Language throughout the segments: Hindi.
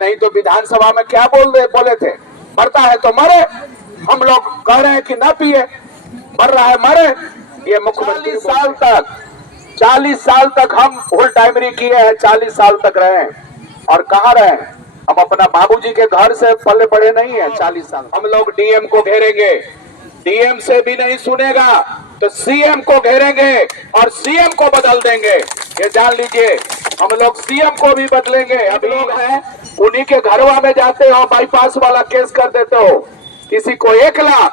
नहीं तो विधानसभा में क्या बोले थे, मरता है तो मरे। हम लोग कह रहे हैं कि ना पिए, मर रहा है मरे। ये मुख्यमंत्री 40 साल तक हम फुल टाइमरी किए हैं, 40 साल तक रहे हैं और कहाँ रहे हैं? हम अपना बाबूजी के घर से पले पड़े नहीं है 40 साल। हम लोग डीएम को घेरेंगे, डीएम से भी नहीं सुनेगा तो सीएम को घेरेंगे और सीएम को बदल देंगे। ये जान लीजिए, हम लोग सीएम को भी बदलेंगे। अब लोग हैं उन्हीं के घरवा में जाते हो, बाईपास वाला केस कर देते हो, किसी को 1 लाख,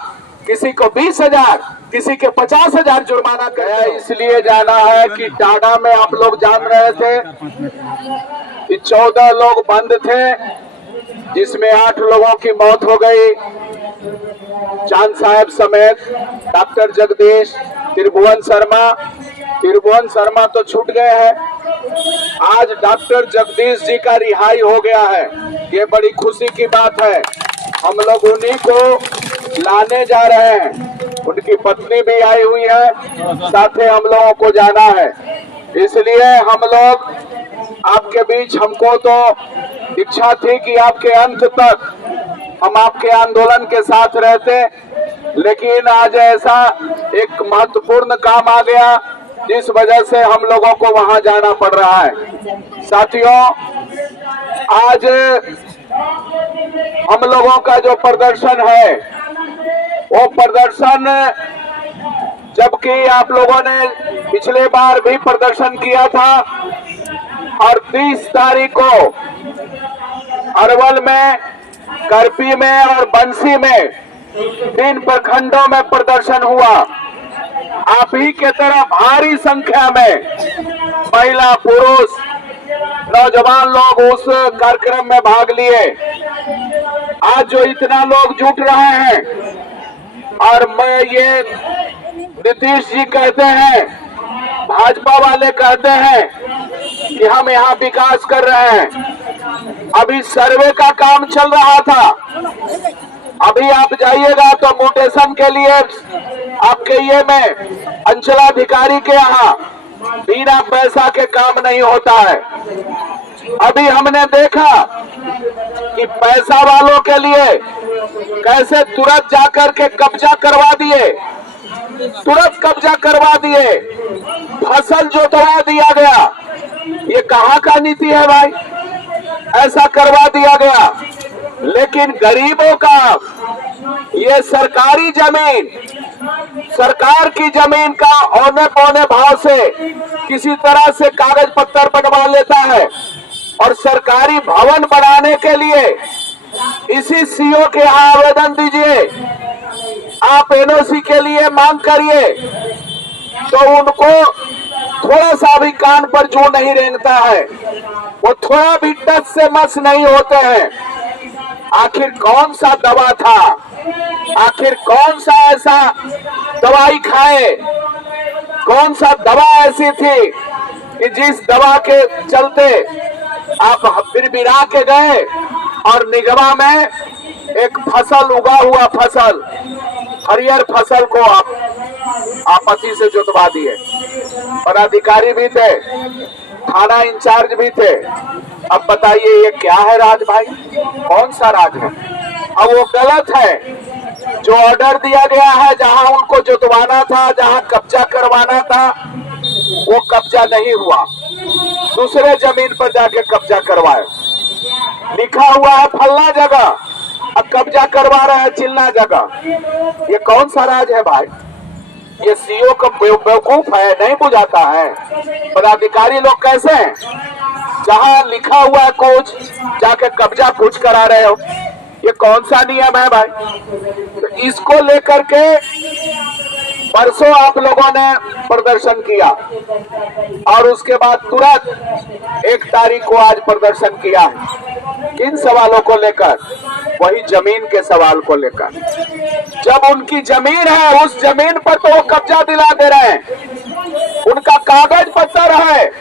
किसी को 20,000, किसी के 50,000 जुर्माना गया। इसलिए जाना है कि टाडा में आप लोग जान रहे थे कि 14 लोग बंद थे, जिसमें 8 लोगों की मौत हो गई, चांद साहब समेत, डॉक्टर जगदीश, त्रिभुवन शर्मा तो छूट गए हैं। आज डॉक्टर जगदीश जी का रिहाई हो गया है, ये बड़ी खुशी की बात है। हम लोग उन्हीं को लाने जा रहे हैं, उनकी पत्नी भी आई हुई है, साथ ही हम लोगों को जाना है। इसलिए हम लोग आपके बीच, हमको तो इच्छा थी कि आपके अंत तक हम आपके आंदोलन के साथ रहते, लेकिन आज ऐसा एक महत्वपूर्ण काम आ गया जिस वजह से हम लोगों को वहां जाना पड़ रहा है। साथियों, आज हम लोगों का जो प्रदर्शन है, वो प्रदर्शन, जबकि आप लोगों ने पिछले बार भी प्रदर्शन किया था और 30 तारीख को अरवल में, करपी में और बंसी में 3 प्रखंडों में प्रदर्शन हुआ। आप ही के तरह भारी संख्या में महिला, पुरुष, नौजवान लोग उस कार्यक्रम में भाग लिए। आज जो इतना लोग जुट रहे हैं, और मैं ये नीतीश जी कहते हैं, भाजपा वाले कहते हैं कि हम यहाँ विकास कर रहे हैं। अभी सर्वे का काम चल रहा था, अभी आप जाइएगा तो म्यूटेशन के लिए आपके ये में अंचलाधिकारी के यहाँ बिना पैसा के काम नहीं होता है। अभी हमने देखा कि पैसा वालों के लिए कैसे तुरंत जाकर के कब्जा करवा दिए, तुरंत कब्जा करवा दिए, फसल जोतवा दिया गया। ये कहाँ का नीति है भाई? ऐसा करवा दिया गया। लेकिन गरीबों का ये सरकारी जमीन, सरकार की जमीन का औने पौने भाव से किसी तरह से कागज पत्तर बनवा लेता है और सरकारी भवन बनाने के लिए इसी सीओ के यहाँ आवेदन दीजिए, आप एनओसी के लिए मांग करिए, तो उनको थोड़ा सा भी कान पर जू नहीं रेंगता है, वो थोड़ा भी टच से मस नहीं होते हैं। आखिर कौन सा दवा था, आखिर कौन सा ऐसा दवाई खाए, कौन सा दवा ऐसी थी कि जिस दवा के चलते आप बिरबिरा के गए और निगमा में एक फसल, उगा हुआ फसल, हरियर फसल को आप आपत्ति से जुतवा दिए। पदाधिकारी भी थे, थाना इंचार्ज भी थे। अब बताइए ये क्या है राज भाई? कौन सा राज है? अब वो गलत है। जो ऑर्डर दिया गया है, जहां उनको जुतवाना था, जहां कब्जा करवाना था, वो कब्जा नहीं हुआ, दूसरे जमीन पर जाके कब्जा करवाए। लिखा हुआ है फलना जगह, अब कब्जा करवा रहे हैं चिल्ला जगह। ये कौन सा राज है भाई? ये सीओ का बेवकूफ है, नहीं बुझाता है। पदाधिकारी लोग कैसे हैं? जहां लिखा हुआ है कुछ, जाके कब्जा कुछ करा रहे हो। ये कौन सा नियम है भाई? तो इसको लेकर के परसों आप लोगों ने प्रदर्शन किया और उसके बाद तुरंत 1 तारीख को आज प्रदर्शन किया। किन सवालों को लेकर? वही जमीन के सवाल को लेकर। जब उनकी जमीन है, उस जमीन पर तो वो कब्जा दिला दे रहे हैं, उनका कागज पत्तर है,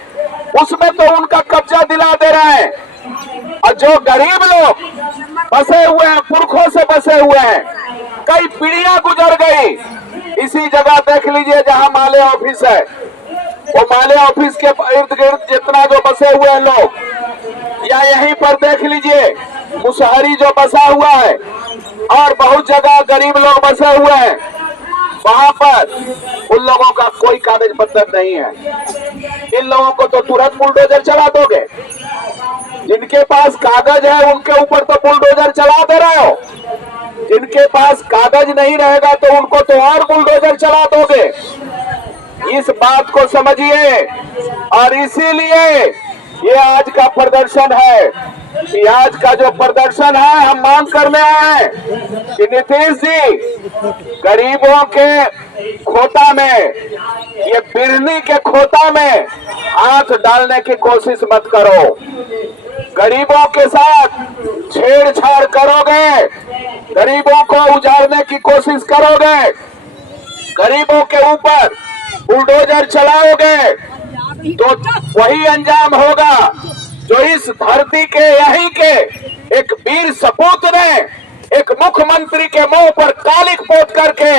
उसमें तो उनका कब्जा दिला दे रहे हैं। और जो गरीब लोग बसे हुए हैं, पुरखों से बसे हुए हैं, कई पीढ़ियां गुजर गई। इसी जगह देख लीजिए जहां माले ऑफिस है, वो माले ऑफिस के इर्द गिर्द जितना जो बसे हुए हैं लोग, या यहीं पर देख लीजिए मुसहरी जो बसा हुआ है और बहुत जगह गरीब लोग बसे हुए हैं, वहां पर उन लोगों का कोई कागज पत्र नहीं है। इन लोगों को तो तुरंत बुलडोजर चला दोगे। जिनके पास कागज है उनके ऊपर तो बुलडोजर चला दे रहे हो, जिनके पास कागज नहीं रहेगा तो उनको तो और बुलडोजर चला दोगे। इस बात को समझिए और इसीलिए ये आज का प्रदर्शन है कि आज का जो प्रदर्शन है हम मांग करने आए हैं कि नीतीश जी गरीबों के खोता में, ये बिरनी के खोता में हाथ डालने की कोशिश मत करो। गरीबों के साथ छेड़छाड़ करोगे, गरीबों को उजाड़ने की कोशिश करोगे, गरीबों के ऊपर बुलडोजर चलाओगे तो वही अंजाम होगा जो इस धरती के यहीं के एक वीर सपूत ने एक मुख्यमंत्री के मुंह पर कालिक पोत करके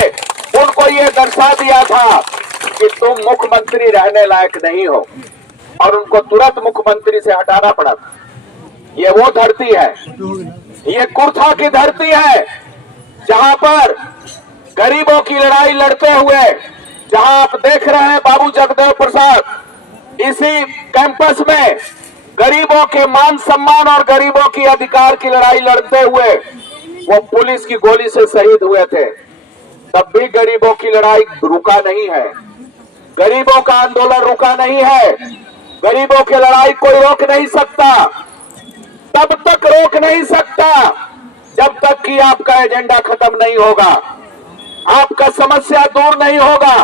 उनको ये दर्शा दिया था कि तुम मुख्यमंत्री रहने लायक नहीं हो, और उनको तुरंत मुख्यमंत्री से हटाना पड़ा। ये वो धरती है, ये कुर्था की धरती है जहां पर गरीबों की लड़ाई लड़ते हुए, जहां आप देख रहे हैं बाबू जगदेव प्रसाद इसी कैंपस में गरीबों के मान सम्मान और गरीबों की अधिकार की लड़ाई लड़ते हुए वो पुलिस की गोली से शहीद हुए थे। तब भी गरीबों की लड़ाई रुका नहीं है, गरीबों का आंदोलन रुका नहीं है। गरीबों की लड़ाई कोई रोक नहीं सकता, तब तक रोक नहीं सकता जब तक कि आपका एजेंडा खत्म नहीं होगा, आपका समस्या दूर नहीं होगा।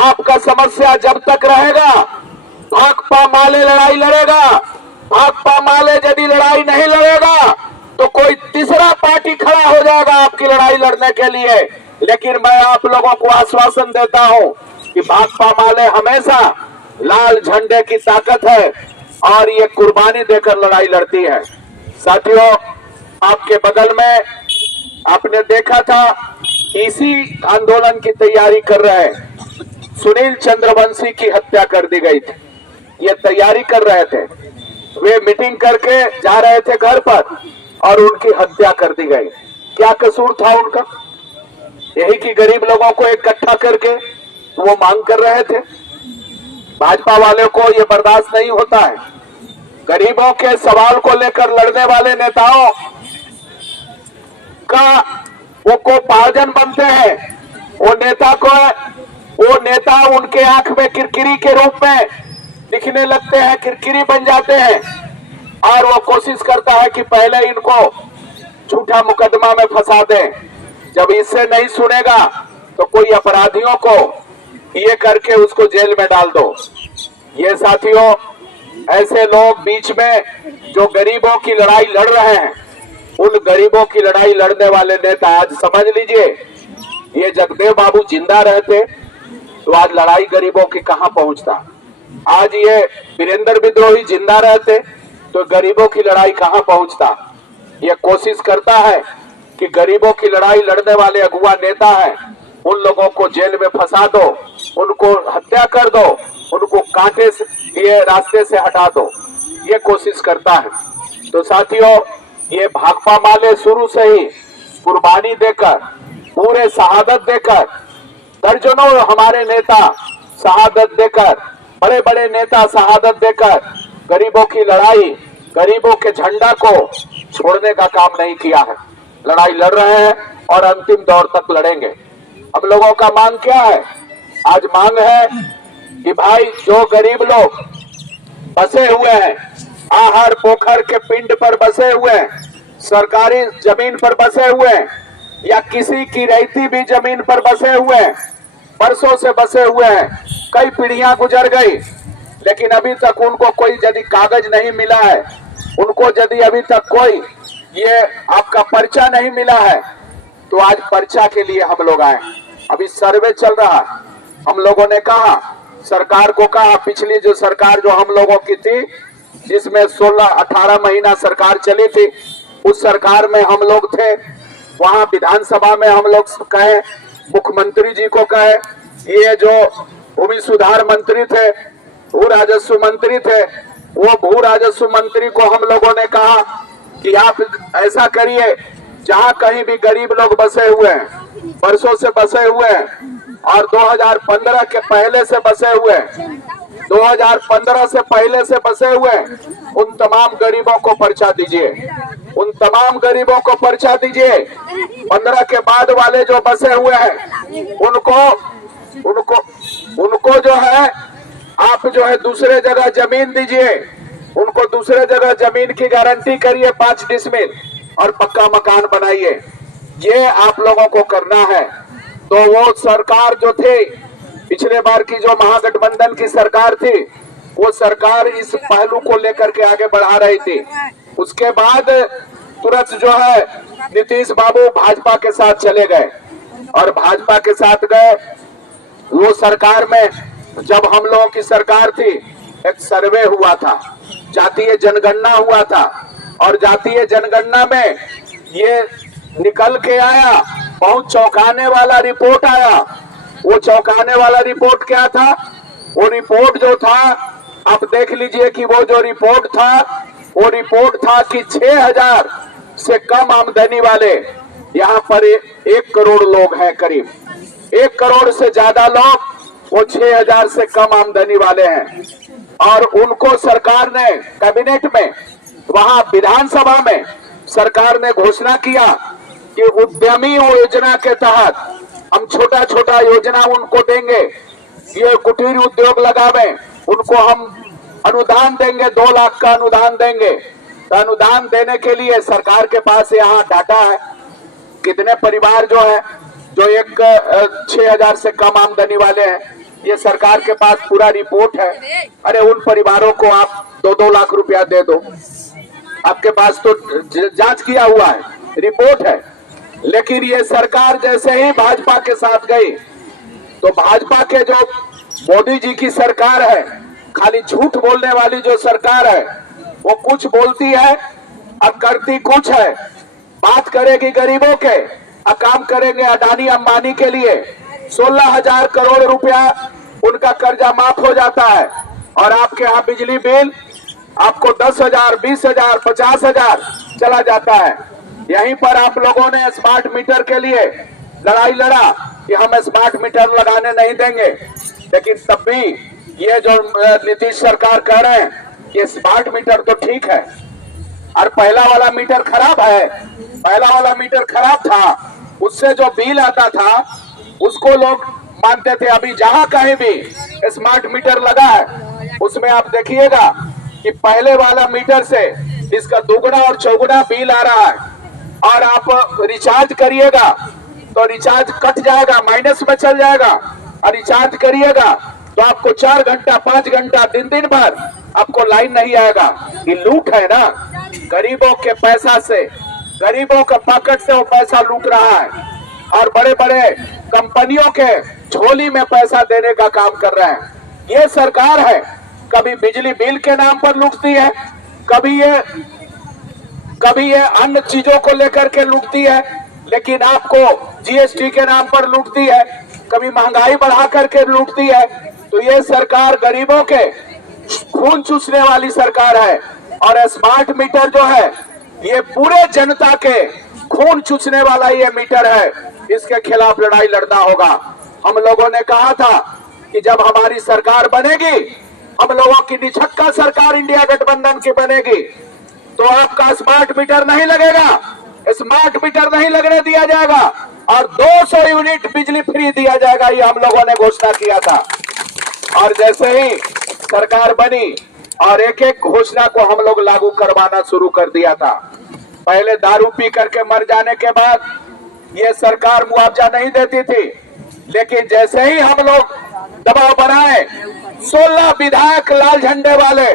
आपका समस्या जब तक रहेगा, भाकपा माले लड़ाई लड़ेगा, भाकपा माले यदि लड़ाई नहीं लड़ेगा तो कोई तीसरा पार्टी खड़ा हो जाएगा आपकी लड़ाई लड़ने के लिए। लेकिन मैं आप लोगों को आश्वासन देता हूं कि भाकपा माले हमेशा लाल झंडे की ताकत है और ये कुर्बानी देकर लड़ाई लड़ती है। साथियों, आपके बगल में आपने देखा था इसी आंदोलन की तैयारी कर रहे सुनील चंद्रवंशी की हत्या कर दी गई थी। ये तैयारी कर रहे थे, वे मीटिंग करके जा रहे थे घर पर और उनकी हत्या कर दी गई। क्या कसूर था उनका? यही कि गरीब लोगों को इकट्ठा करके वो मांग कर रहे थे। भाजपा वाले को ये बर्दाश्त नहीं होता है। गरीबों के सवाल को लेकर लड़ने वाले नेताओं का वो को पार्जन बनते हैं। वो नेता उनके आंख में किरकिरी के रूप में दिखने लगते हैं, किरकिरी बन जाते हैं और वो कोशिश करता है कि पहले इनको झूठा मुकदमा में फंसा दें। जब इससे नहीं सुनेगा तो कोई अपराधियों को ये करके उसको जेल में डाल दो। ये साथियों, ऐसे लोग बीच में जो गरीबों की लड़ाई लड़ रहे हैं, उन गरीबों की लड़ाई लड़ने वाले नेता आज समझ लीजिए, ये जगदेव बाबू जिंदा रहते तो आज लड़ाई गरीबों की कहां पहुंचता। आज ये वीरेंद्र विद्रोही जिंदा रहते तो गरीबों की लड़ाई कहां पहुंचता। ये कोशिश करता है कि गरीबों की लड़ाई लड़ने वाले अगुआ नेता हैं, उन लोगों को जेल में फंसा दो, उनको हत्या कर दो, उनको कांटे से ये रास्ते से हटा दो, ये कोशिश करता है। तो साथियों, ये भाकपा माले शुरू से ही कुर्बानी देकर, पूरे शहादत देकर, दर्जनों हमारे नेता शहादत देकर, बड़े बड़े नेता शहादत देकर गरीबों की लड़ाई, गरीबों के झंडा को छोड़ने का काम नहीं किया है। लड़ाई लड़ रहे हैं और अंतिम दौर तक लड़ेंगे। हम लोगों का मांग क्या है? आज मांग है कि भाई जो गरीब लोग बसे हुए हैं, आहर पोखर के पिंड पर बसे हुए हैं, सरकारी जमीन पर बसे हुए हैं या किसी की रहती भी जमीन पर बसे हुए हैं, बरसों से बसे हुए हैं, कई पीढ़ियां गुजर गई, लेकिन अभी तक उनको कोई यदि कागज नहीं मिला है, उनको यदि अभी तक कोई ये आपका पर्चा नहीं मिला है, तो आज पर्चा के लिए हम लोग आए। अभी सर्वे चल रहा है। हम लोगों ने कहा, सरकार को कहा, पिछली जो सरकार जो हम लोगों की थी, जिसमें 16-18 महीना सरकार चली थी, उस सरकार में हम लोग थे। वहां विधानसभा में हम लोग कहे, मुख्यमंत्री जी को कहे, ये जो भूमि सुधार मंत्री थे, भू राजस्व मंत्री थे, वो भू राजस्व मंत्री को हम लोगों ने कहा कि आप ऐसा करिए, जहां कहीं भी गरीब लोग बसे हुए हैं, बरसों से बसे हुए हैं और 2015 के पहले से बसे हुए हैं, 2015 से पहले से बसे हुए हैं, उन तमाम गरीबों को पर्चा दीजिए, उन तमाम गरीबों को पर्चा दीजिए। 15 के बाद वाले जो बसे हुए हैं उनको जो है आप जो है दूसरे जगह जमीन दीजिए, उनको दूसरे जगह जमीन की गारंटी करिए 5 डिसमिल और पक्का मकान बनाइए। ये आप लोगों को करना है। तो वो सरकार जो थी, पिछले बार की जो महागठबंधन की सरकार थी, वो सरकार इस पहलू को लेकर के आगे बढ़ा रही थी। उसके बाद तुरंत जो है नीतीश बाबू भाजपा के साथ चले गए और भाजपा के साथ गए। वो सरकार में जब हम लोगों की सरकार थी, एक सर्वे हुआ था, जातीय जनगणना हुआ था और जातीय जनगणना में ये निकल के आया, बहुत चौंकाने वाला रिपोर्ट आया। वो चौंकाने वाला रिपोर्ट क्या था? वो रिपोर्ट जो था, आप देख लीजिए कि वो जो रिपोर्ट था, वो रिपोर्ट था कि 6000 से कम आमदनी वाले यहाँ पर 1 करोड़ लोग हैं, करीब 1 करोड़ से ज्यादा लोग वो 6000 से कम आमदनी वाले हैं। और उनको सरकार ने कैबिनेट में, वहां विधानसभा में सरकार ने घोषणा किया कि उद्यमी योजना के तहत हम छोटा छोटा योजना उनको देंगे, ये कुटीर उद्योग लगावे, उनको हम अनुदान देंगे, 2 लाख का अनुदान देंगे। तो अनुदान देने के लिए सरकार के पास यहाँ डाटा है, कितने परिवार जो है जो 6000 से कम आमदनी वाले हैं, ये सरकार के पास पूरा रिपोर्ट है। अरे उन परिवारों को आप 2-2 लाख रुपया दे दो, आपके पास तो जांच किया हुआ है, रिपोर्ट है। लेकिन ये सरकार जैसे ही भाजपा के साथ गई, तो भाजपा के जो मोदी जी की सरकार है, खाली झूठ बोलने वाली जो सरकार है, वो कुछ बोलती है और करती कुछ है। बात करेगी गरीबों के और काम करेंगे अडानी अंबानी के लिए। 16,000 करोड़ रुपया उनका कर्जा माफ हो जाता है और आपके यहाँ बिजली बिल आपको 10,000, 20,000, 50,000 चला जाता है। यहीं पर आप लोगों ने स्मार्ट मीटर के लिए लड़ाई लड़ा कि हम स्मार्ट मीटर लगाने नहीं देंगे, लेकिन तब भी ये जो नीतीश सरकार कह रहे हैं कि स्मार्ट मीटर तो ठीक है और पहला वाला मीटर खराब है। पहला वाला मीटर खराब था, उससे जो बिल आता था उसको लोग मानते थे। अभी जहां कहीं भी स्मार्ट मीटर लगा है, उसमें आप देखिएगा कि पहले वाला मीटर से इसका दुगना और चौगुना बिल आ रहा है। और आप रिचार्ज करिएगा तो रिचार्ज कट जाएगा, माइनस में चल जाएगा। और रिचार्ज करिएगा तो आपको 4 घंटा 5 घंटा दिन भर आपको लाइन नहीं आएगा। ये लूट है ना, गरीबों के पैसा से, गरीबों का पॉकेट से वो पैसा लूट रहा है और बड़े बड़े कंपनियों के झोली में पैसा देने का काम कर रहे हैं। ये सरकार है, कभी बिजली बिल के नाम पर लूटती है, कभी ये अन्य चीजों को लेकर के लूटती है, लेकिन आपको जीएसटी के नाम पर लूटती है, कभी महंगाई बढ़ा करके लूटती है। तो ये सरकार गरीबों के खून चूसने वाली सरकार है। और स्मार्ट मीटर जो है, ये पूरे जनता के खून चूसने वाला ये मीटर है। इसके खिलाफ लड़ाई लड़ना होगा। हम लोगों ने कहा था कि जब हमारी सरकार बनेगी, हम लोगों की निछक्का सरकार इंडिया गठबंधन की बनेगी, तो आपका स्मार्ट मीटर नहीं लगेगा, स्मार्ट मीटर नहीं लगने दिया जाएगा और 200 यूनिट बिजली फ्री दिया जाएगा। ये हम लोगों ने घोषणा किया था। और जैसे ही सरकार बनी और एक एक घोषणा को हम लोग लागू करवाना शुरू कर दिया था। पहले दारू पी करके मर जाने के बाद ये सरकार मुआवजा नहीं देती थी, लेकिन जैसे ही हम लोग दबाव बनाए, 16 विधायक लाल झंडे वाले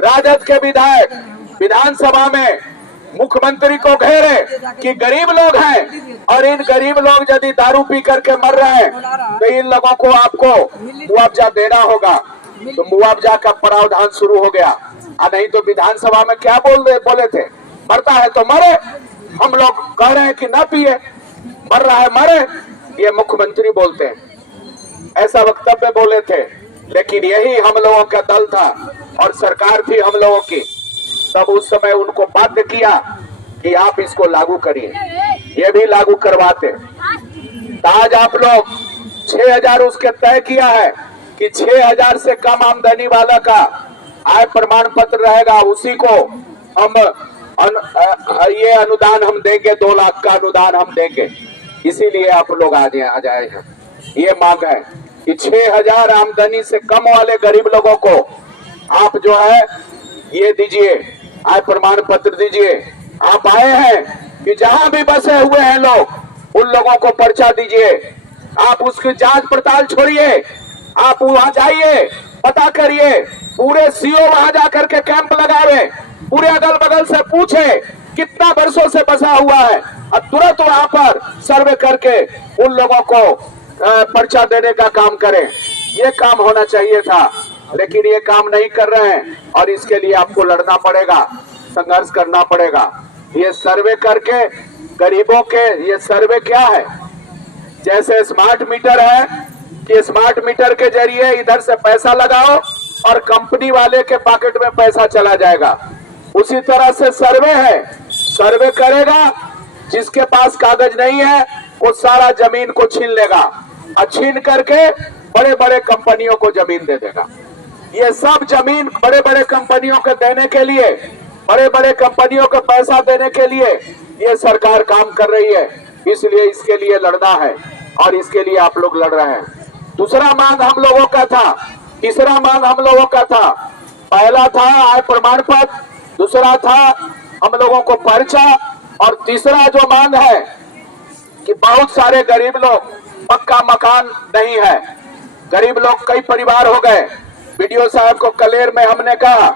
राजद के विधायक विधानसभा में मुख्यमंत्री को घेरे कि गरीब लोग हैं और इन गरीब लोग यदि दारू पी करके मर रहे हैं तो इन लोगों को आपको मुआवजा देना होगा। तो मुआवजा का प्रावधान शुरू हो गया। नहीं तो विधानसभा में क्या बोले थे, मरता है तो मरे, हम लोग कह रहे हैं कि ना पिए, मर रहा है मरे, ये मुख्यमंत्री बोलते हैं, ऐसा वक्तव्य बोले थे। लेकिन यही हम लोगों का दल था और सरकार थी हम लोगों की, तब उस समय उनको बाध्य किया कि आप इसको लागू करिए, ये भी लागू करवाते। आज आप लोग 6,000 उसके तय किया है कि 6,000 से कम आमदनी वाला का आय प्रमाण पत्र रहेगा, उसी को हम ये अनुदान हम देंगे, 2 लाख का अनुदान हम देंगे। इसीलिए आप लोग आ जाए हैं। ये मांग है कि 6,000 आमदनी से कम वाले गरीब लोगों को आप जो है ये दीजिए, आय प्रमाण पत्र दीजिए। आप आए हैं कि जहां भी बसे हुए हैं लोग, उन लोगों को पर्चा दीजिए। आप उसकी जांच पड़ताल छोड़िए, आप वहां जाइए, पता करिए, पूरे सीओ वहां जाकर के कैंप लगावे, पूरे अगल बगल से पूछे कितना वर्षों से बसा हुआ है, और तुरंत वहां पर सर्वे करके उन लोगों को पर्चा देने का काम करें। ये काम होना चाहिए था, लेकिन ये काम नहीं कर रहे हैं, और इसके लिए आपको लड़ना पड़ेगा, संघर्ष करना पड़ेगा। ये सर्वे करके गरीबों के, ये सर्वे क्या है, जैसे स्मार्ट मीटर है कि स्मार्ट मीटर के जरिए इधर से पैसा लगाओ और कंपनी वाले के पॉकेट में पैसा चला जाएगा, उसी तरह से सर्वे है। सर्वे करेगा, जिसके पास कागज नहीं है वो सारा जमीन को छीन लेगा, और छीन करके बड़े बड़े कंपनियों को जमीन दे देगा। ये सब जमीन बड़े बड़े कंपनियों को देने के लिए, बड़े बड़े कंपनियों को पैसा देने के लिए ये सरकार काम कर रही है। इसलिए इसके लिए लड़ना है, और इसके लिए आप लोग लड़ रहे हैं। दूसरा मांग हम लोगों का था, तीसरा मांग हम लोगों का था। पहला था आय प्रमाण पत्र, दूसरा था हम लोगों को पर्चा, और तीसरा जो मांग है कि बहुत सारे गरीब लोग पक्का मकान नहीं है। गरीब लोग कई परिवार हो गए। बीडीओ साहब को कलेर में हमने कहा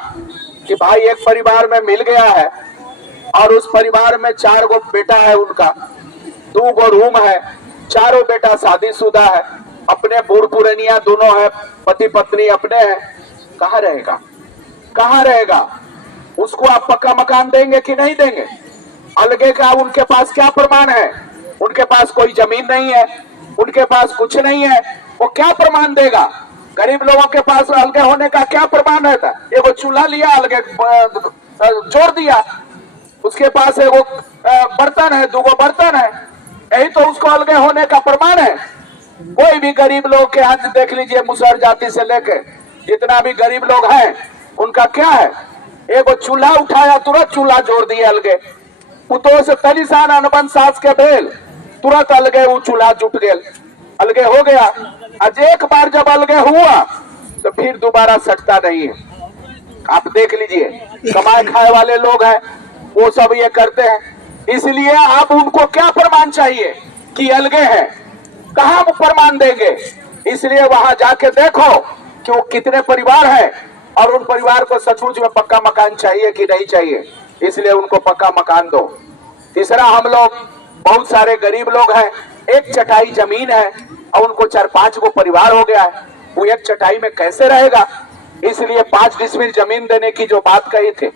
कि भाई एक परिवार में मिल गया है, और उस परिवार में 4 गो बेटा है, उनका 2 गो रूम है, चारों बेटा शादीशुदा है, अपने बूढ़ पुरनिया दोनों है, पति पत्नी अपने हैं, कहाँ रहेगा, कहाँ रहेगा? उसको आप पक्का मकान देंगे कि नहीं देंगे? अलगे का उनके पास क्या प्रमाण है? उनके पास कोई जमीन नहीं है, उनके पास कुछ नहीं है, वो क्या प्रमाण देगा? गरीब लोगों के पास अलगे होने का क्या प्रमाण है? एगो चूल्हा लिया, अलगे जोड़ दिया, उसके पास एगो बर्तन है, 2 गो बर्तन है, यही तो उसको अलगे होने का प्रमाण है। कोई भी गरीब लोग के हाथ देख लीजिए, मुसहर जाति से लेके जितना भी गरीब लोग हैं, उनका क्या है? एगो चूल्हा उठाया, तुरंत चूल्हा जोड़ दिए अलगे, पुतों से तलिसान अनबन सास के भेल, तुरंत अलगे वो चूल्हा जुट गए, अलगे हो गया। आज एक बार जब अलगे हुआ तो फिर दोबारा सटता नहीं है। आप देख लीजिए, कमाए खाए वाले लोग हैं, वो सब ये करते हैं। इसलिए आप उनको क्या प्रमाण चाहिए कि अलगे हैं? कहाँ प्रमाण देंगे? इसलिए वहां जाके देखो कि वो कितने परिवार हैं, और उन परिवार को सचमुच में पक्का मकान चाहिए कि नहीं चाहिए, इसलिए उनको पक्का मकान दो। तीसरा, हम लोग बहुत सारे गरीब लोग हैं, 1 चटाई जमीन है और उनको 4-5 गो परिवार हो गया है, वो 1 चटाई में कैसे रहेगा? इसलिए 5 डिसमिल जमीन देने की जो बात कही थी,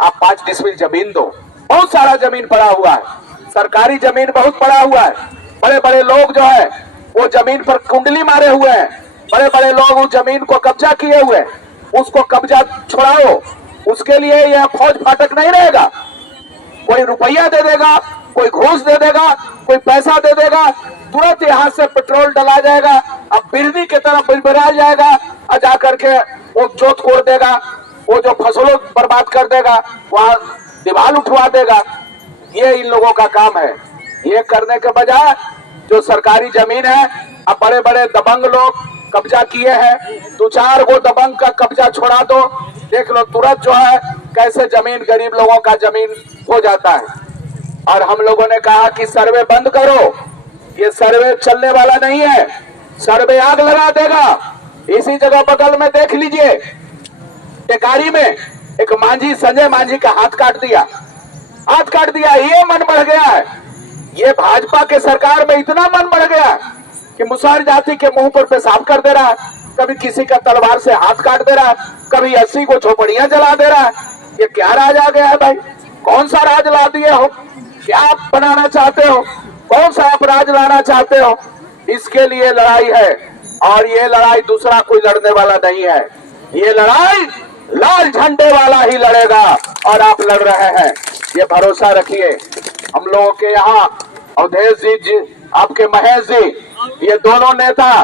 आप 5 डिसमिल जमीन दो। बहुत सारा जमीन पड़ा हुआ है, सरकारी जमीन बहुत पड़ा हुआ है। बड़े बड़े लोग जो है वो जमीन पर कुंडली मारे हुए हैं, बड़े बड़े लोग उस जमीन को कब्जा किए हुए, उसको कब्जा छुड़ाओ। उसके लिए यह फौज फाटक नहीं रहेगा, कोई रुपया दे देगा, कोई घूस दे देगा, कोई पैसा दे देगा, तुरंत यहाँ से पेट्रोल डला जाएगा, अब बिरनी की तरफ बिरबिरा जाएगा, और जाकर के वो जोत कोड़ देगा, वो जो फसलों बर्बाद कर देगा, वहां दीवार उठवा देगा। ये इन लोगों का काम है। ये करने के बजाय जो सरकारी जमीन है, अब बड़े बड़े दबंग लोग कब्जा किए हैं, 2-4 गो दबंग का कब्जा छोड़ा दो, देख लो तुरंत जो है कैसे जमीन गरीब लोगों का जमीन हो जाता है। और हम लोगों ने कहा कि सर्वे बंद करो, ये सर्वे चलने वाला नहीं है, सर्वे आग लगा देगा। इसी जगह बगल में देख लीजिए, टेकारी में एक मांझी, संजय मांझी का हाथ काट दिया, हाथ काट दिया। ये मन बढ़ गया है, ये भाजपा के सरकार में इतना मन बढ़ गया कि मुसहर जाति के मुंह पर पेशाब कर दे रहा है, कभी किसी का तलवार से हाथ काट दे रहा है, कभी 80 को झोपड़ियां जला दे रहा है। ये क्या राज आ गया है भाई? कौन सा राज ला दिए हो? क्या आप बनाना चाहते हो? कौन सा आप राज लाना चाहते हो? इसके लिए लड़ाई है, और ये लड़ाई दूसरा कोई लड़ने वाला नहीं है। ये लड़ाई लाल झंडे वाला ही लड़ेगा और आप लड़ रहे हैं, ये भरोसा रखिए। हम लोगों के यहाँ अवधेश जी, आपके महेश जी, ये दोनों नेता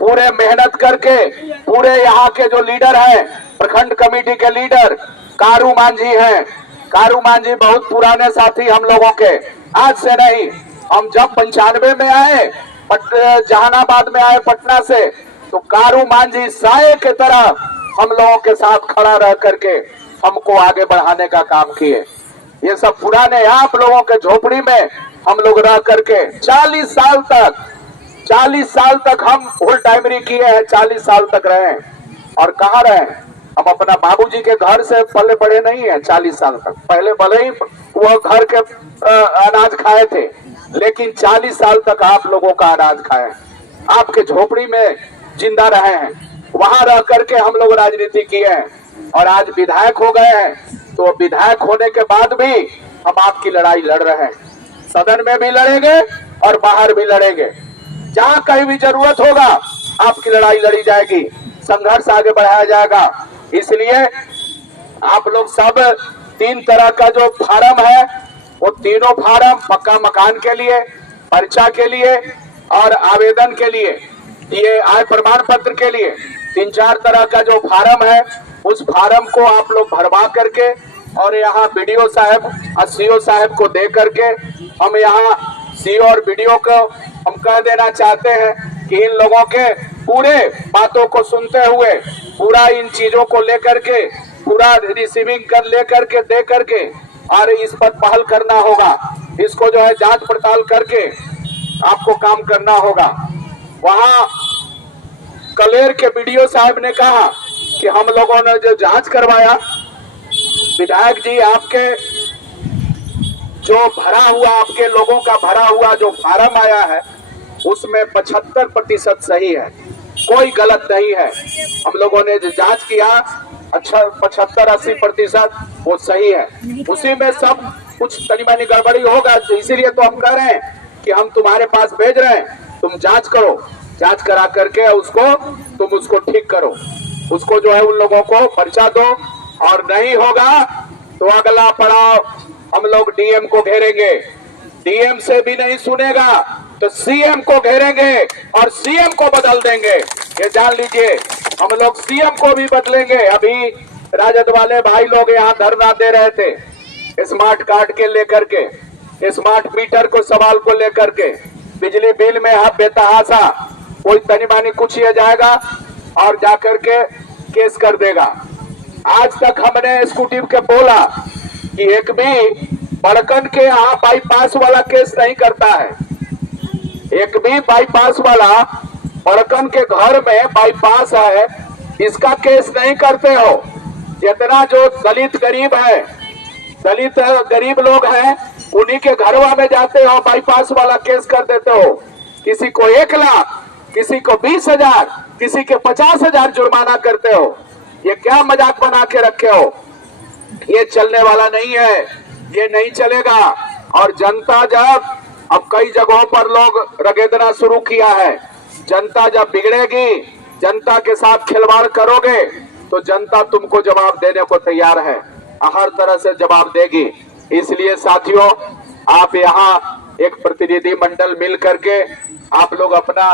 पूरे मेहनत करके, पूरे यहाँ के जो लीडर हैं, प्रखंड कमेटी के लीडर कारू मांझी हैं। कारू मांझी बहुत पुराने साथी हम लोगों के, आज से नहीं। हम जब 95 में आए, जहानाबाद में आए पटना से, तो कारू मांझी साये की तरह हम लोगों के साथ खड़ा रह करके हमको आगे बढ़ाने का काम किए। ये सब पुराने आप लोगों के झोपड़ी में हम लोग रह करके 40 साल तक हम फुल टाइमरी किए हैं, 40 साल तक रहे। और कहाँ रहे? हम अपना बाबूजी के घर से पले बड़े नहीं है 40 साल तक। पहले भले ही वो घर के अनाज खाए थे, लेकिन 40 साल तक आप लोगों का अनाज खाए, आपके झोपड़ी में जिंदा रहे हैं, वहां रह करके हम लोग राजनीति किए हैं और आज विधायक हो गए हैं। तो विधायक होने के बाद भी हम आपकी लड़ाई लड़ रहे हैं, सदन में भी लड़ेंगे और बाहर भी लड़ेंगे। जहां कहीं भी जरूरत होगा आपकी लड़ाई लड़ी जाएगी, संघर्ष आगे बढ़ाया जाएगा। इसलिए आप लोग सब 3 तरह का जो फार्म है, वो तीनों फार्म पक्का मकान के लिए, पर्चा के लिए और आवेदन के लिए, ये आय प्रमाण पत्र के लिए 3-4 तरह का जो फार्म है, उस फार्म को आप लोग भरवा करके और यहाँ बीडीओ साहब और सीओ साहब को दे करके, हम यहाँ सीओ और बीडीओ को हम कह देना चाहते हैं कि इन लोगों के पूरे बातों को सुनते हुए, पूरा इन चीजों को लेकर के, पूरा रिसीविंग कर लेकर के, दे करके, और इस पर पहल करना होगा। इसको जो है जांच पड़ताल करके आपको काम करना होगा। वहाँ कलेर के बीडीओ साहब ने कहा कि हम लोगों ने जो जांच करवाया, विधायक जी आपके जो भरा हुआ, आपके लोगों का भरा हुआ जो फार्म आया है, उसमें 75% सही है, कोई गलत नहीं है। हम लोगों ने जो जांच किया, अच्छा 75-80% वो सही है, उसी में सब कुछ तनी मनी गड़बड़ी होगा। इसीलिए तो हम कह रहे हैं कि हम तुम्हारे पास भेज रहे हैं, तुम जांच करो, जांच करा करके तुम उसको ठीक करो, उसको जो है उन लोगों को पर्चा दो। और नहीं होगा तो अगला पड़ाव हम लोग डीएम को घेरेंगे, डीएम से भी नहीं सुनेगा तो सीएम को घेरेंगे और सीएम को बदल देंगे। ये जान लीजिए, हम लोग सीएम को भी बदलेंगे। अभी राजद वाले भाई लोग यहाँ धरना दे रहे थे स्मार्ट कार्ड के लेकर के, स्मार्ट मीटर को सवाल को लेकर के, बिजली बिल में अब बेतहासा कोई तनी मानी कुछ ये जाएगा और जाकर के केस कर देगा। आज तक हमने स्कूटी के बोला कि एक भी बड़कन के यहाँ बाईपास वाला केस नहीं करता है, एक भी बाईपास वाला बड़कन के घर में बाईपास है, इसका केस नहीं करते हो। जितना जो दलित गरीब है, दलित गरीब लोग हैं, उन्हीं के घरवा में जाते हो, बाईपास वाला केस कर देते हो। किसी को 1 लाख, किसी को 20,000, किसी के 50,000 जुर्माना करते हो। ये क्या मजाक बना के रखे हो? ये चलने वाला नहीं है, ये नहीं चलेगा। और जनता जब, अब कई जगहों पर लोग रगेदना शुरू किया है, जनता जब बिगड़ेगी, जनता के साथ खिलवाड़ करोगे तो जनता तुमको जवाब देने को तैयार है, हर तरह से जवाब देगी। इसलिए साथियों, आप यहाँ एक प्रतिनिधि मंडल मिल करके आप लोग अपना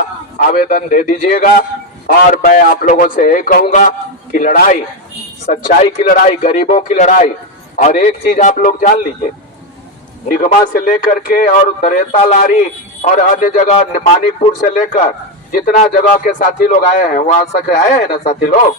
आवेदन दे दीजिएगा। और मैं आप लोगों से यही कहूंगा कि लड़ाई सच्चाई की लड़ाई, गरीबों की लड़ाई। और एक चीज आप लोग जान लीजिए, निगमा से लेकर के और दरेता लारी और अन्य जगह, मानिकपुर से लेकर जितना जगह के साथी लोग आए हैं, वहां तक आए हैं ना साथी लोग,